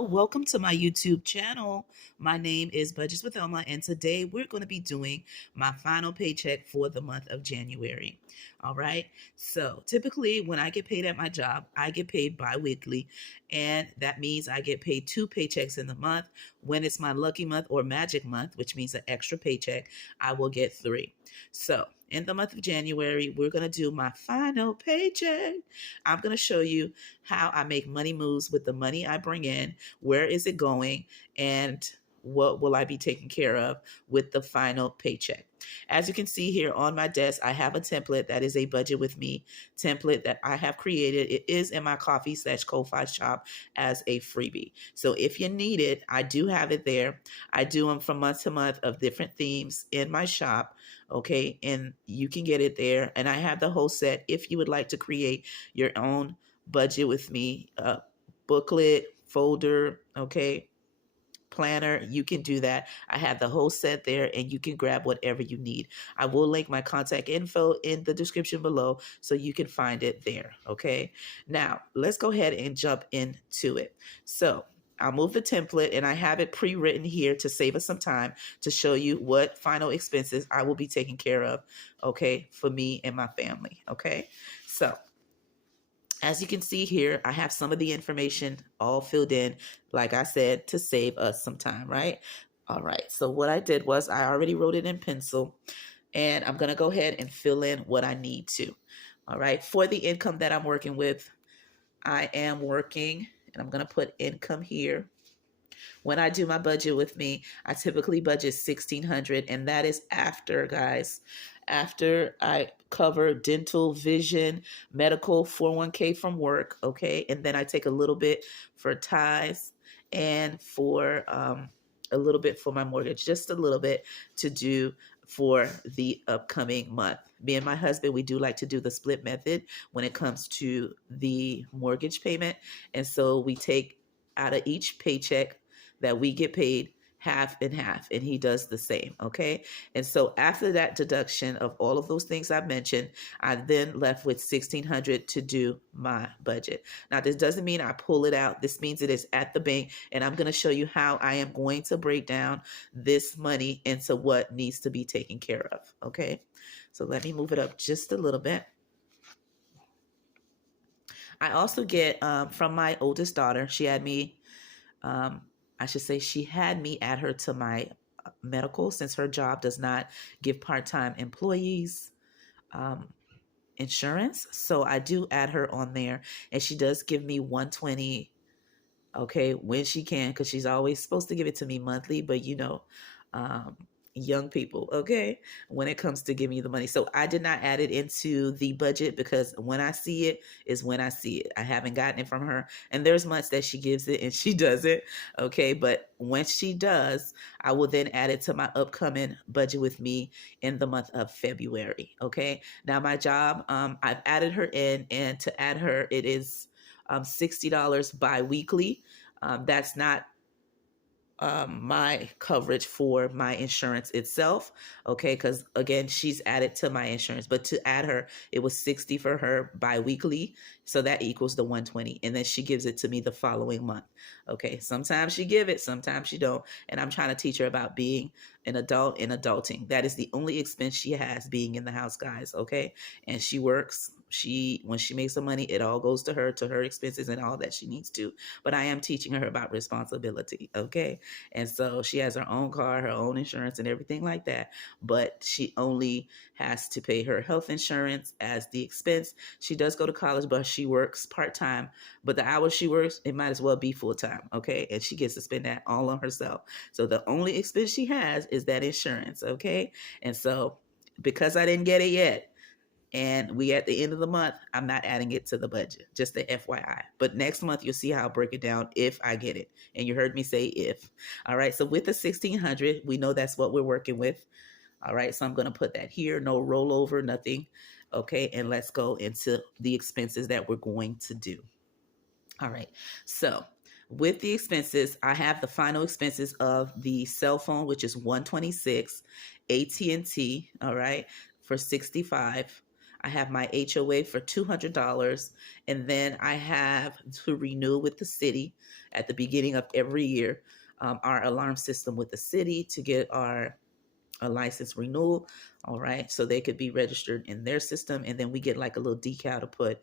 Welcome to my YouTube channel. My name is Budgets with Elma, and today we're going to be doing my final paycheck for the month of January. All right. So typically when I get paid at my job, I get paid bi-weekly, and that means I get paid 2 paychecks in the month. When it's my lucky month or magic month, which means an extra paycheck, I will get 3. So in the month of January, we're going to do my final paycheck. I'm going to show you how I make money moves with the money I bring in, where is it going, and what will I be taking care of with the final paycheck. As you can see here on my desk, I have a template that is a budget with me template that I have created. It is in my Ko-fi shop as a freebie. So if you need it, I do have it there. I do them from month to month of different themes in my shop. Okay. And you can get it there. And I have the whole set if you would like to create your own budget with me, booklet, folder, okay, planner. You can do that. I have the whole set there, and you can grab whatever you need. I will link my contact info in the description below so you can find it there. Okay. Now let's go ahead and jump into it. So I'll move the template, and I have it pre-written here to save us some time to show you what final expenses I will be taking care of, okay, for me and my family. Okay. So as you can see here, I have some of the information all filled in, like I said, to save us some time, right? All right, so what I did was I already wrote it in pencil, and I'm going to go ahead and fill in what I need to. All right, for the income that I'm working with, I am working, and I'm going to put income here. When I do my budget with me, I typically budget $1,600, and that is after, guys, after I cover dental, vision, medical, 401k from work, okay? And then I take a little bit for tithes and for a little bit for my mortgage, just a little bit to do for the upcoming month. Me and my husband, we do like to do the split method when it comes to the mortgage payment. And so we take out of each paycheck that we get paid half and half, and he does the same. Okay. And so after that deduction of all of those things I mentioned, I then left with $1,600 to do my budget. Now, this doesn't mean I pull it out. This means it is at the bank, and I'm going to show you how I am going to break down this money into what needs to be taken care of. Okay. So let me move it up just a little bit. I also get from my oldest daughter, she had me I should say she had me add her to my medical, since her job does not give part-time employees insurance. So I do add her on there, and she does give me $120, okay, when she can, because she's always supposed to give it to me monthly, but young people, okay, when it comes to giving you the money. So I did not add it into the budget, because when I see it is when I see it. I haven't gotten it from her, and there's months that she gives it and she does it, okay, but when she does, I will then add it to my upcoming budget with me in the month of February. Okay. Now my job, I've added her in, and to add her, it is $60 bi-weekly. That's not my coverage for my insurance itself, okay, because again, she's added to my insurance, but to add her, it was $60 for her bi-weekly, so that equals the $120, and then she gives it to me the following month. Okay, sometimes she give it, sometimes she don't, and I'm trying to teach her about being an adult and adulting. That is the only expense she has, being in the house, guys. Okay, and she works. When she makes some money, it all goes to her expenses and all that she needs to. But I am teaching her about responsibility. Okay. And so she has her own car, her own insurance, and everything like that. But she only has to pay her health insurance as the expense. She does go to college, but she works part-time. But the hours she works, it might as well be full-time. Okay. And she gets to spend that all on herself. So the only expense she has is that insurance. Okay. And so because I didn't get it yet, and we at the end of the month, I'm not adding it to the budget, just the FYI. But next month, you'll see how I'll break it down if I get it. And you heard me say if. All right, so with the $1,600, we know that's what we're working with. All right, so I'm going to put that here, no rollover, nothing. Okay, and let's go into the expenses that we're going to do. All right, so with the expenses, I have the final expenses of the cell phone, which is $126, AT&T, all right, for $65. I have my HOA for $200, and then I have to renew with the city at the beginning of every year, our alarm system with the city to get our a license renewal. All right, so they could be registered in their system, and then we get like a little decal to put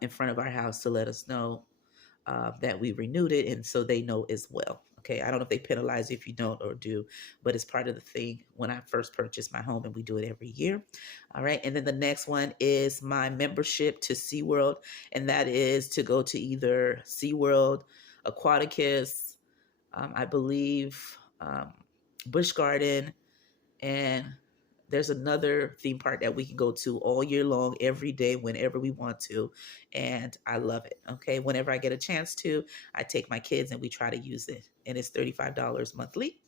in front of our house to let us know that we renewed it, and so they know as well. Okay, I don't know if they penalize you if you don't or do, but it's part of the thing when I first purchased my home, and we do it every year. All right, and then the next one is my membership to SeaWorld, and that is to go to either SeaWorld, Aquaticus, I believe Busch Garden, and there's another theme park that we can go to all year long, every day, whenever we want to. And I love it. Okay. Whenever I get a chance to, I take my kids and we try to use it. And it's $35 monthly.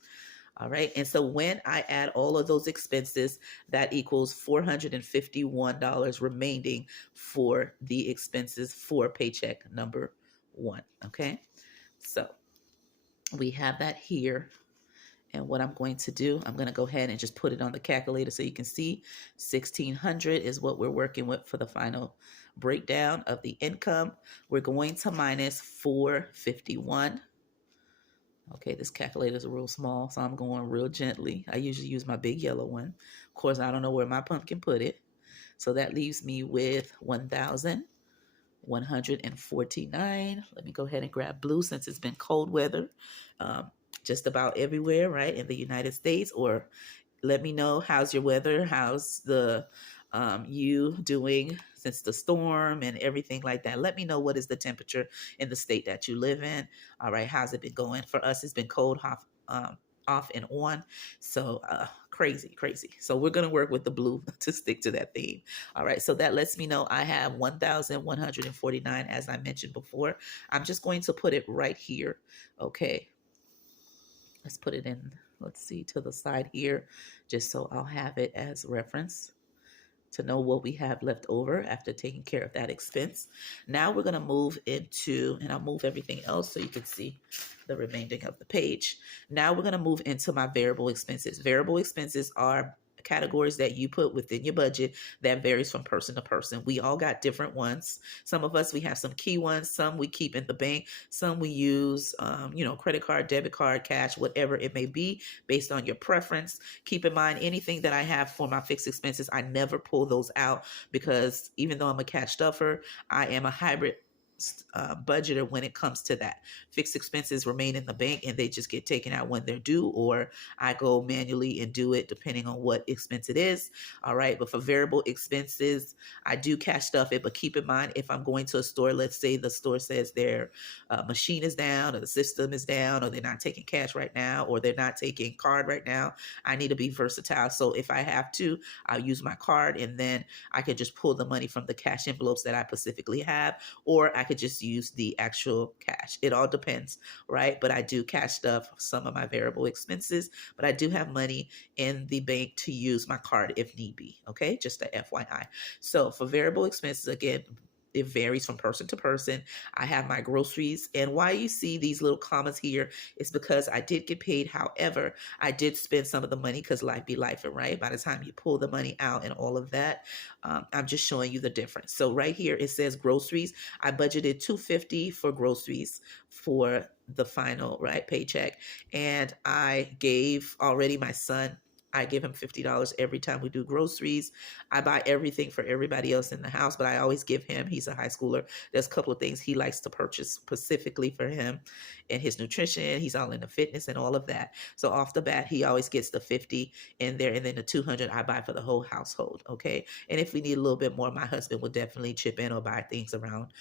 All right. And so when I add all of those expenses, that equals $451 remaining for the expenses for paycheck number one. Okay. So we have that here. And what I'm going to do, I'm going to go ahead and just put it on the calculator so you can see 1,600 is what we're working with for the final breakdown of the income. We're going to minus 451. Okay, this calculator is real small, so I'm going real gently. I usually use my big yellow one. Of course, I don't know where my pumpkin put it. So that leaves me with 1,149. Let me go ahead and grab blue since it's been cold weather. Just about everywhere, right, in the United States. Or let me know, how's your weather? How's the you doing since the storm and everything like that? Let me know what is the temperature in the state that you live in. All right, how's it been going? For us, it's been cold, off and on. So crazy. So we're going to work with the blue to stick to that theme. All right, so that lets me know I have 1,149, as I mentioned before. I'm just going to put it right here. Okay, let's put it in, let's see, to the side here, just so I'll have it as reference to know what we have left over after taking care of that expense. Now we're going to move into, and I'll move everything else so you can see the remaining of the page. Now we're going to move into my variable expenses. Variable expenses are categories that you put within your budget that varies from person to person. We all got different ones. Some of us, we have some key ones. Some we keep in the bank. Some we use, credit card, debit card, cash, whatever it may be, based on your preference. Keep in mind, anything that I have for my fixed expenses, I never pull those out, because even though I'm a cash stuffer, I am a hybrid budgeter when it comes to that. Fixed expenses remain in the bank and they just get taken out when they're due, or I go manually and do it depending on what expense it is. All right. But for variable expenses, I do cash stuff it. But keep in mind, if I'm going to a store, let's say the store says their machine is down, or the system is down, or they're not taking cash right now, or they're not taking card right now, I need to be versatile. So if I have to, I'll use my card, and then I can just pull the money from the cash envelopes that I specifically have, or I could just use the actual cash. It all depends, right? But I do cash stuff some of my variable expenses, but I do have money in the bank to use my card if need be. Okay, just a FYI. So for variable expenses, again, it varies from person to person. I have my groceries, and why you see these little commas here is because I did get paid. However, I did spend some of the money because life be life, right? By the time you pull the money out and all of that, I'm just showing you the difference. So right here it says groceries. I budgeted $250 for groceries for the final paycheck, and I gave already my son. I give him $50 every time we do groceries. I buy everything for everybody else in the house, but I always give him, he's a high schooler, there's a couple of things he likes to purchase specifically for him and his nutrition. He's all into fitness and all of that. So off the bat, he always gets the 50 in there, and then the 200 I buy for the whole household. Okay. And if we need a little bit more, my husband will definitely chip in or buy things around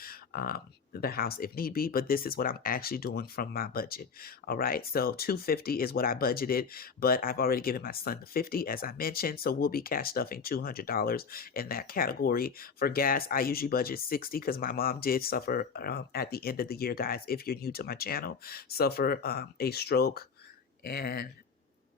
the house if need be. But this is what I'm actually doing from my budget. All right. So 250 is what I budgeted, but I've already given my son the 50, as I mentioned. So we'll be cash stuffing $200 in that category. For gas, I usually budget 60 because my mom did suffer at the end of the year, guys. If you're new to my channel, suffer a stroke, and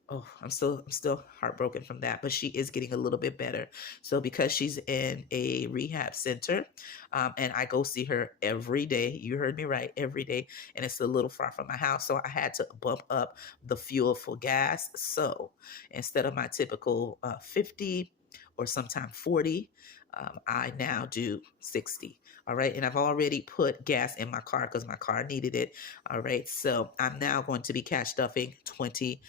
I'm still heartbroken from that, but she is getting a little bit better. So because she's in a rehab center, and I go see her every day, you heard me right, every day, and it's a little far from my house, so I had to bump up the fuel for gas. So instead of my typical 50 or sometime 40, I now do 60. All right. And I've already put gas in my car because my car needed it. All right. So I'm now going to be cash stuffing $20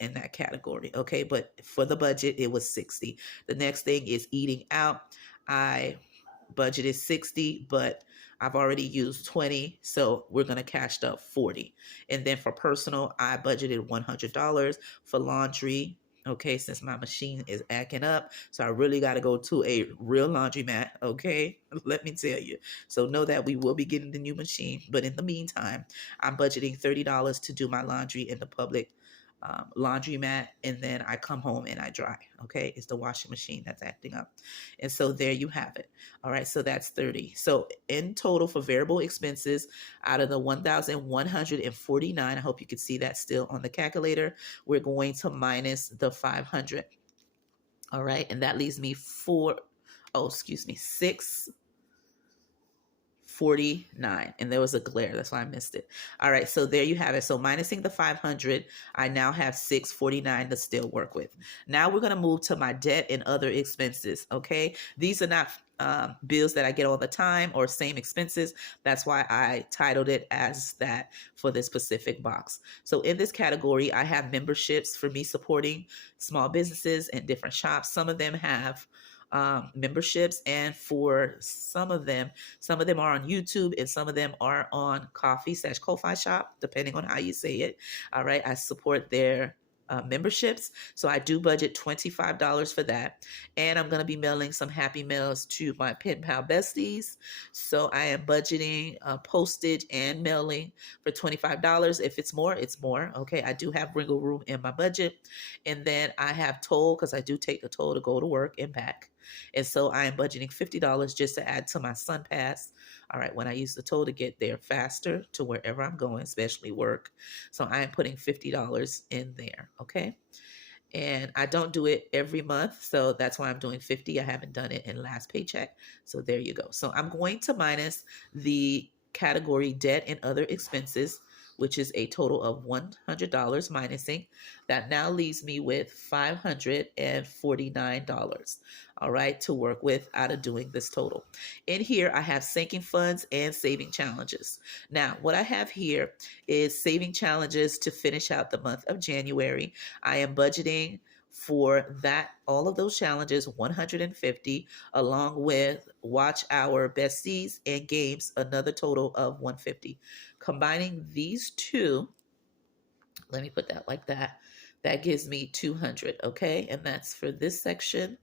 in that category. Okay. But for the budget, it was 60. The next thing is eating out. I budgeted 60, but I've already used 20. So we're going to cash stuff 40. And then for personal, I budgeted $100 for laundry. Okay, since my machine is acting up. So I really got to go to a real laundromat. Okay, let me tell you. So know that we will be getting the new machine. But in the meantime, I'm budgeting $30 to do my laundry in the public laundromat, and then I come home and I dry. Okay, it's the washing machine that's acting up. And so there you have it. All right, so that's 30. So in total for variable expenses, out of the 1,149, I hope you can see that still on the calculator, we're going to minus the 500. All right, and that leaves me 649, and there was a glare, that's why I missed it. All right, so there you have it. So minusing the 500, I now have 649 to still work with. Now we're going to move to my debt and other expenses. Okay, these are not bills that I get all the time or same expenses. That's why I titled it as that for this specific box. So in this category, I have memberships for me supporting small businesses and different shops. Some of them have memberships, and for some of them are on YouTube, and some of them are on Ko-fi shop, depending on how you say it. All right, I support their memberships, so I do budget $25 for that, and I'm going to be mailing some happy mails to my pen pal besties, so I am budgeting postage and mailing for $25. If it's more, it's more. Okay, I do have wiggle room in my budget, and then I have toll, because I do take the toll to go to work and back. And so I am budgeting $50 just to add to my Sun Pass. All right, when I use the toll to get there faster to wherever I'm going, especially work. So I am putting $50 in there, okay? And I don't do it every month, so that's why I'm doing 50. I haven't done it in last paycheck. So there you go. So I'm going to minus the category debt and other expenses, which is a total of $100 minusing. That now leaves me with $549, all right, to work with out of doing this total. In here, I have sinking funds and saving challenges. Now, what I have here is saving challenges to finish out the month of January. I am budgeting for that, all of those challenges, 150, along with watch our besties and games, another total of 150. Combining these two, let me put that like that, that gives me 200, okay? And that's for this section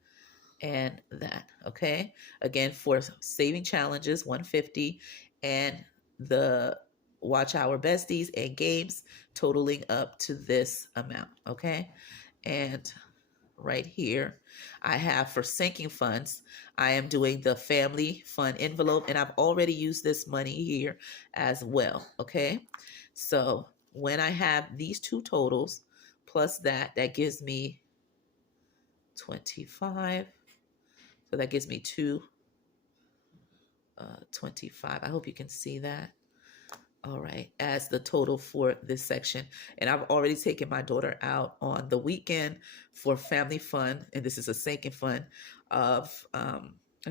and that, okay? Again, for saving challenges, 150, and the watch our besties and games totaling up to this amount, okay? And right here, I have for sinking funds, I am doing the family fund envelope, and I've already used this money here as well, okay? So when I have these two totals plus that gives me 25. So that gives me 225. I hope you can see that. All right, as the total for this section. And I've already taken my daughter out on the weekend for family fun, and this is a sinking fund of, I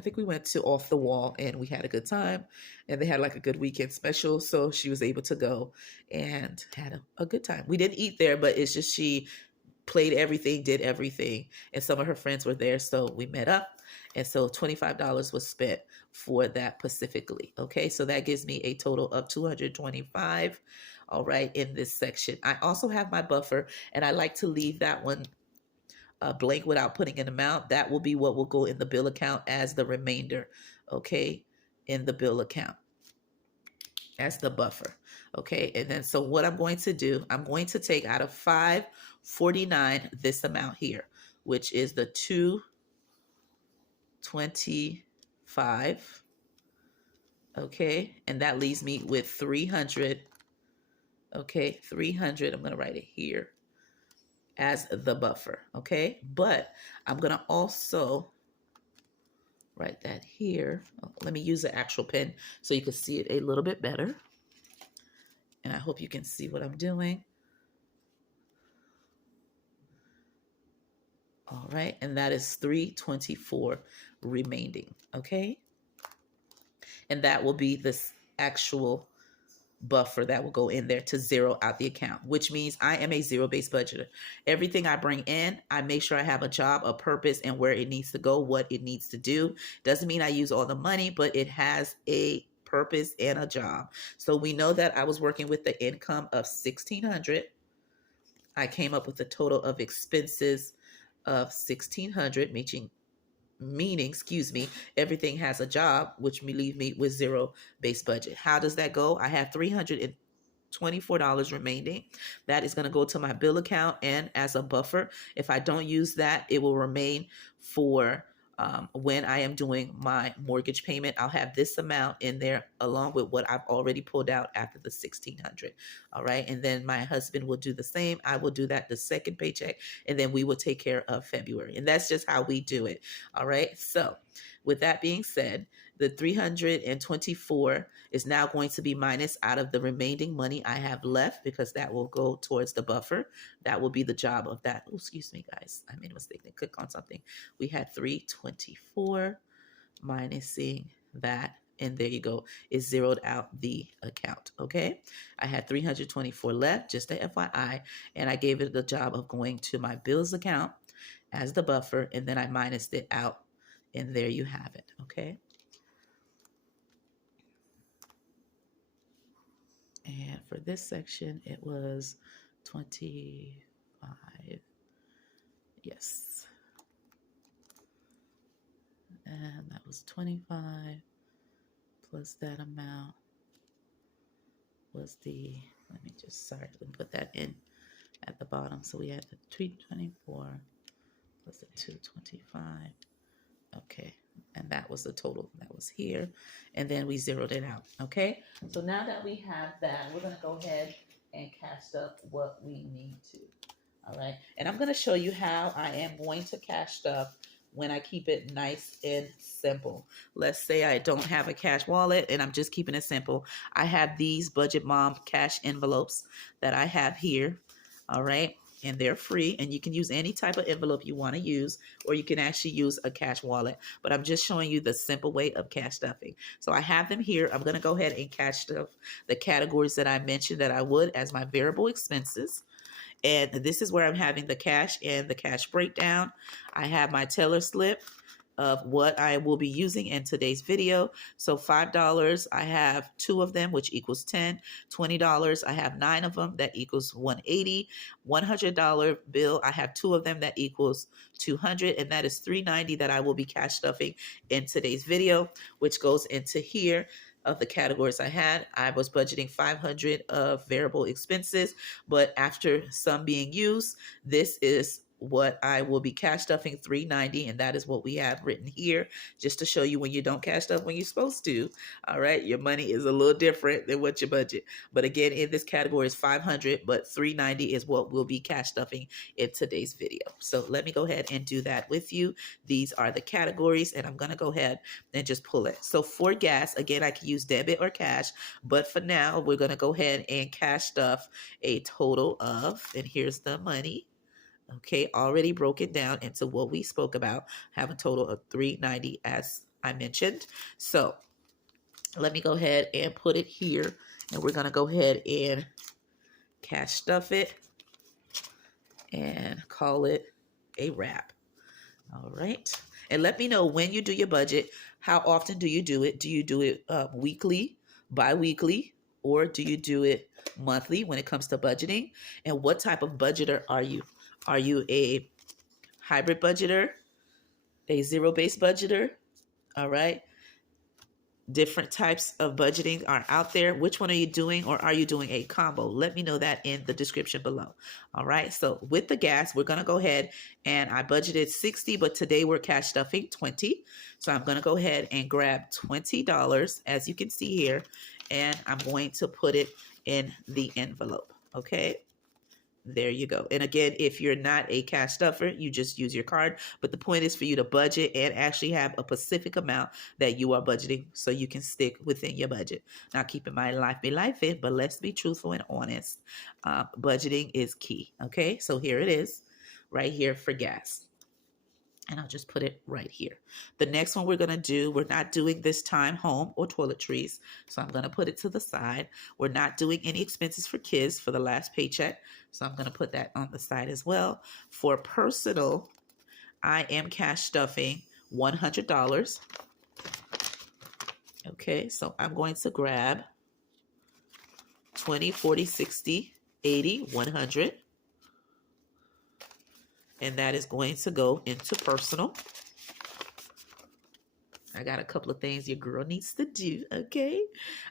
think we went to Off the Wall, and we had a good time, and they had like a good weekend special, so she was able to go and had a good time. We didn't eat there, but it's just she played everything, did everything, and some of her friends were there, so we met up, and so $25 was spent for that specifically. Okay, so that gives me a total of 225. All right, in this section, I also have my buffer, and I like to leave that one blank without putting an amount. That will be what will go in the bill account as the remainder. Okay, in the bill account as the buffer. Okay, and then so what I'm going to do, I'm going to take out of 549 this amount here, which is the 225. Okay, and that leaves me with 300. Okay, 300. I'm going to write it here as the buffer. Okay, but I'm going to also write that here. Let me use the actual pen so you can see it a little bit better. And I hope you can see what I'm doing. All right, and that is 324. remaining, okay? And that will be this actual buffer that will go in there to zero out the account, which means I am a zero-based budgeter. Everything I bring in, I make sure I have a job, a purpose, and where it needs to go, what it needs to do. Doesn't mean I use all the money, but it has a purpose and a job. So we know that I was working with the income of $1,600. I came up with a total of expenses of $1,600, meaning, excuse me, everything has a job, which may leave me with zero base budget. How does that go? I have $324 remaining. That is going to go to my bill account and as a buffer. If I don't use that, it will remain for when I am doing my mortgage payment. I'll have this amount in there along with what I've already pulled out after the $1,600. All right. And then my husband will do the same. I will do that the second paycheck, and then we will take care of February. And that's just how we do it. All right. So with that being said, the 324 is now going to be minus out of the remaining money I have left, because that will go towards the buffer. That will be the job of that. Oh, excuse me, guys. I made a mistake. I clicked on something. We had 324 minusing that, and there you go. It zeroed out the account, okay? I had 324 left, just a FYI, and I gave it the job of going to my bills account as the buffer, and then I minused it out, and there you have it, okay? And for this section, it was 25. Yes. And that was 25 plus that amount was the, let me put that in at the bottom. So we had the 324 plus the 225. Okay. And that was the total that was here. And then we zeroed it out. Okay. So now that we have that, we're going to go ahead and cash up what we need to. All right. And I'm going to show you how I am going to cash stuff when I keep it nice and simple. Let's say I don't have a cash wallet and I'm just keeping it simple. I have these Budget Mom cash envelopes that I have here. All right. And they're free, and you can use any type of envelope you want to use, or you can actually use a cash wallet. But I'm just showing you the simple way of cash stuffing. So I have them here. I'm going to go ahead and cash stuff the categories that I mentioned that I would as my variable expenses. And this is where I'm having the cash and the cash breakdown. I have my teller slip of what I will be using in today's video. So $5, I have 2 of them, which equals 10. $20, I have 9 of them, that equals 180. $100 bill, I have 2 of them, that equals 200, and that is 390 that I will be cash stuffing in today's video, which goes into here. Of the categories I had, I was budgeting 500 of variable expenses, but after some being used, this is what I will be cash stuffing, 390, and that is what we have written here, just to show you when you don't cash stuff when you're supposed to. All right, your money is a little different than what you budget. But again, in this category is 500, but 390 is what we'll be cash stuffing in today's video. So let me go ahead and do that with you. These are the categories, and I'm going to go ahead and just pull it. So for gas, again, I can use debit or cash, but for now, we're going to go ahead and cash stuff a total of, and here's the money. Okay, already broken down into what we spoke about. Have a total of 390 as I mentioned. So let me go ahead and put it here, and we're going to go ahead and cash stuff it and call it a wrap. All right. And let me know when you do your budget, how often do you do it? Do you do it weekly, bi-weekly, or do you do it monthly when it comes to budgeting? And what type of budgeter are you? Are you a hybrid budgeter, a zero-based budgeter? All right. Different types of budgeting are out there. Which one are you doing, or are you doing a combo? Let me know that in the description below. All right. So with the gas, we're going to go ahead, and I budgeted 60, but today we're cash stuffing 20. So I'm going to go ahead and grab $20, as you can see here, and I'm going to put it in the envelope. Okay. There you go. And again, if you're not a cash stuffer, you just use your card. But the point is for you to budget and actually have a specific amount that you are budgeting so you can stick within your budget. Now, keep in mind, life be life it, but let's be truthful and honest. Budgeting is key. Okay, so here it is right here for gas. and I'll just put it right here. The next one we're going to do, we're not doing this time home or toiletries, so I'm going to put it to the side. We're not doing any expenses for kids for the last paycheck, so I'm going to put that on the side as well. For personal, I am cash stuffing $100. Okay, so I'm going to grab 20, 40, 60, 80, 100. And that is going to go into personal. I got a couple of things your girl needs to do, okay?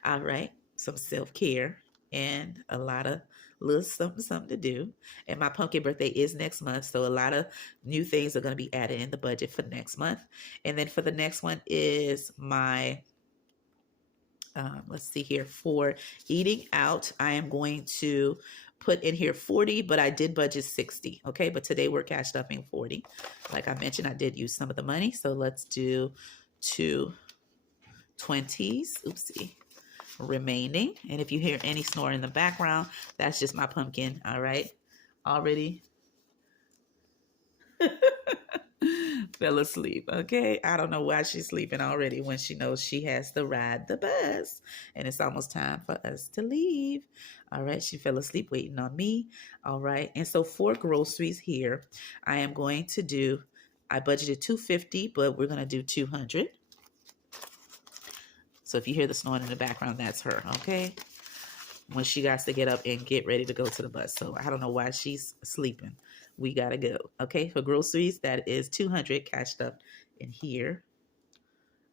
All right, some self-care and a lot of little something to do. And my pumpkin birthday is next month, so a lot of new things are going to be added in the budget for next month. And then for the next one is my let's see here, for eating out, I am going to put in here 40, but I did budget 60. Okay, but today we're cash stuffing 40. Like I mentioned, I did use some of the money, so let's do 2 20s. Oopsie. Remaining. And if you hear any snore in the background, that's just my pumpkin. All right, already fell asleep. Okay, I don't know why she's sleeping already when she knows she has to ride the bus and it's almost time for us to leave. All right, she fell asleep waiting on me. All right, and so for groceries here, I am going to do, I budgeted $250, but we're going to do $200. So if you hear the snoring in the background, that's her. Okay, when she got to get up and get ready to go to the bus. So I don't know why she's sleeping. We gotta go. Okay, for groceries, that is $200 cash stuffed in here.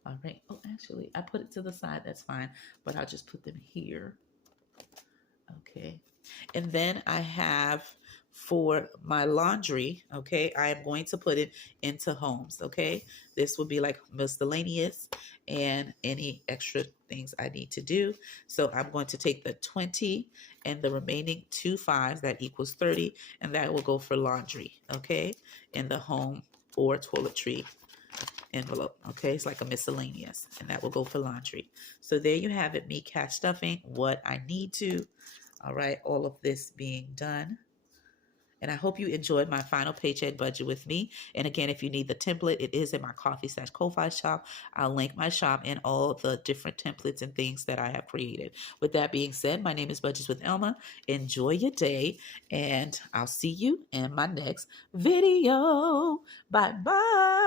All right. Oh, actually, I put it to the side. That's fine, but I'll just put them here. Okay. And then I have for my laundry, okay, I am going to put it into homes, okay? This will be like miscellaneous and any extra things I need to do. So I'm going to take the 20 and the remaining 2 5s, that equals 30, and that will go for laundry, okay? In the home or toiletry envelope, okay? It's like a miscellaneous, and that will go for laundry. So there you have it, me cash stuffing what I need to. All right, all of this being done. And I hope you enjoyed my final paycheck budget with me. And again, if you need the template, it is in my Ko-fi shop. I'll link my shop and all the different templates and things that I have created. With that being said, my name is Budgets with Elma. Enjoy your day, and I'll see you in my next video. Bye-bye.